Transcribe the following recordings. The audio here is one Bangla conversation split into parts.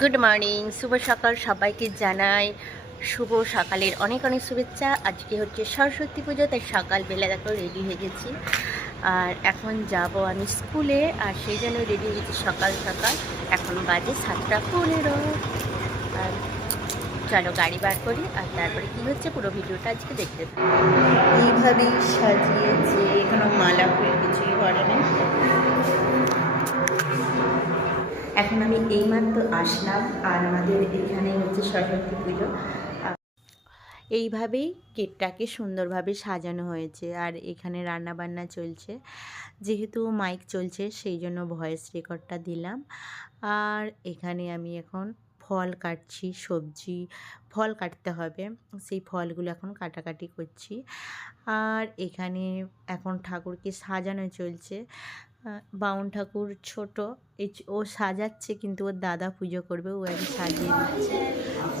গুড মর্নিং, শুভ সকাল সবাইকে জানাই। শুভ সকালের অনেক অনেক শুভেচ্ছা। আজকে হচ্ছে সরস্বতী পুজো, তাই সকালবেলা দেখো রেডি হয়ে গেছি। আর এখন যাব আমি স্কুলে, আর সেই জন্য রেডি হয়ে গেছি সকাল সকাল। এখন বাজে 7:15। আর চলো গাড়ি বার করি, আর তারপরে কী হচ্ছে পুরো ভিডিওটা আজকে দেখতে থাকি। এইভাবেই সাজিয়েছে, এখনো মালা ফুল কিছুই করে না। এখন আমি এইমাত্র আসলাম, আর আমাদের এখানে হচ্ছে সরস্বতী পুজো। এইভাবেই গেটটাকে সুন্দরভাবে সাজানো হয়েছে, আর এখানে রান্না বান্না চলছে। যেহেতু মাইক চলছে সেই জন্য ভয়েস রেকর্ডটা দিলাম। আর এখানে আমি এখন ফল কাটছি, সবজি ফল কাটতে হবে, সেই ফলগুলো এখন কাটাকাটি করছি। আর এখানে এখন ঠাকুরকে সাজানো চলছে। বাউন ঠাকুর ছোট, ও সাজাচ্ছে, কিন্তু ওর দাদা পুজো করবে, ও এখন সাজিয়ে দিচ্ছে।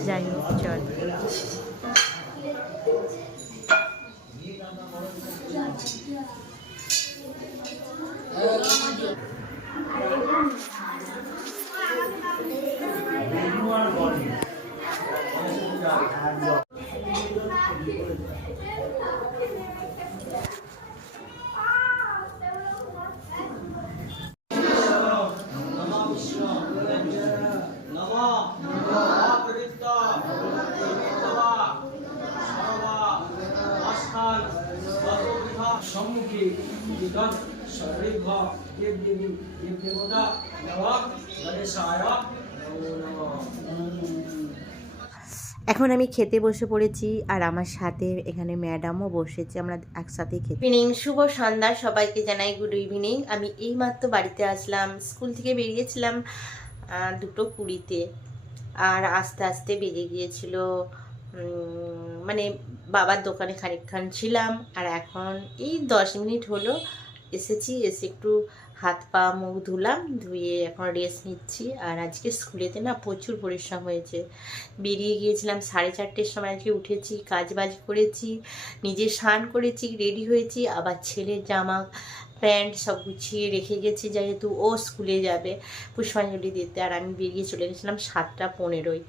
যাই হোক, চল। সম্মুখে এখন আমি খেতে বসে পড়েছি, আর আমার সাথে এখানে ম্যাডামও বসেছে, আমরা একসাথে খেতে। ইভিনিং, শুভ সন্ধ্যা সবাইকে জানাই গুড ইভিনিং। আমি এইমাত্র বাড়িতে আসলাম, স্কুল থেকে বেরিয়েছিলাম 2:20-তে, আর আস্তে আস্তে বেজে গিয়েছিল মানে বাবার দোকানে খানিকক্ষণ ছিলাম, আর এখন এই 10 মিনিট হলো এসেছি। এসে একটু হাত পা মুখ ধুলাম, ধুয়ে এখন রেস্ট নিচ্ছি। আর আজকে স্কুলেতে না প্রচুর পরিশ্রম হয়েছে। বেরিয়ে গিয়েছিলাম 4:30-র সময়, আজকে উঠেছি, কাজ বাজ করেছি, নিজে স্নান করেছি, রেডি হয়েছি, আবার ছেলের জামা প্যান্ট সব গুছিয়ে রেখে গেছি, যেহেতু ও স্কুলে যাবে পুষ্পাঞ্জলি দিতে। আর আমি বেরিয়ে চলে গেছিলাম 7:15।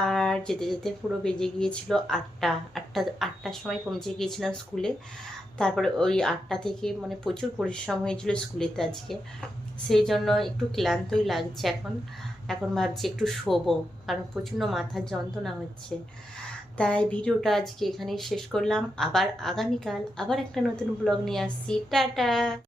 আর যেতে যেতে পুরো বেজে গিয়েছিল 8টার সময় পৌঁছে গিয়েছিলাম স্কুলে। তারপরে ওই 8টা থেকে মানে প্রচুর পরিশ্রম হয়েছিল স্কুলেতে আজকে, সেই জন্য একটু ক্লান্তই লাগছে এখন। এখন ভাবছি একটু শোবো, কারণ প্রচণ্ড মাথার যন্ত্রণা হচ্ছে। তাই ভিডিওটা আজকে এখানেই শেষ করলাম। আবার আগামীকাল আবার একটা নতুন ব্লগ নিয়ে আসছি। টাটা।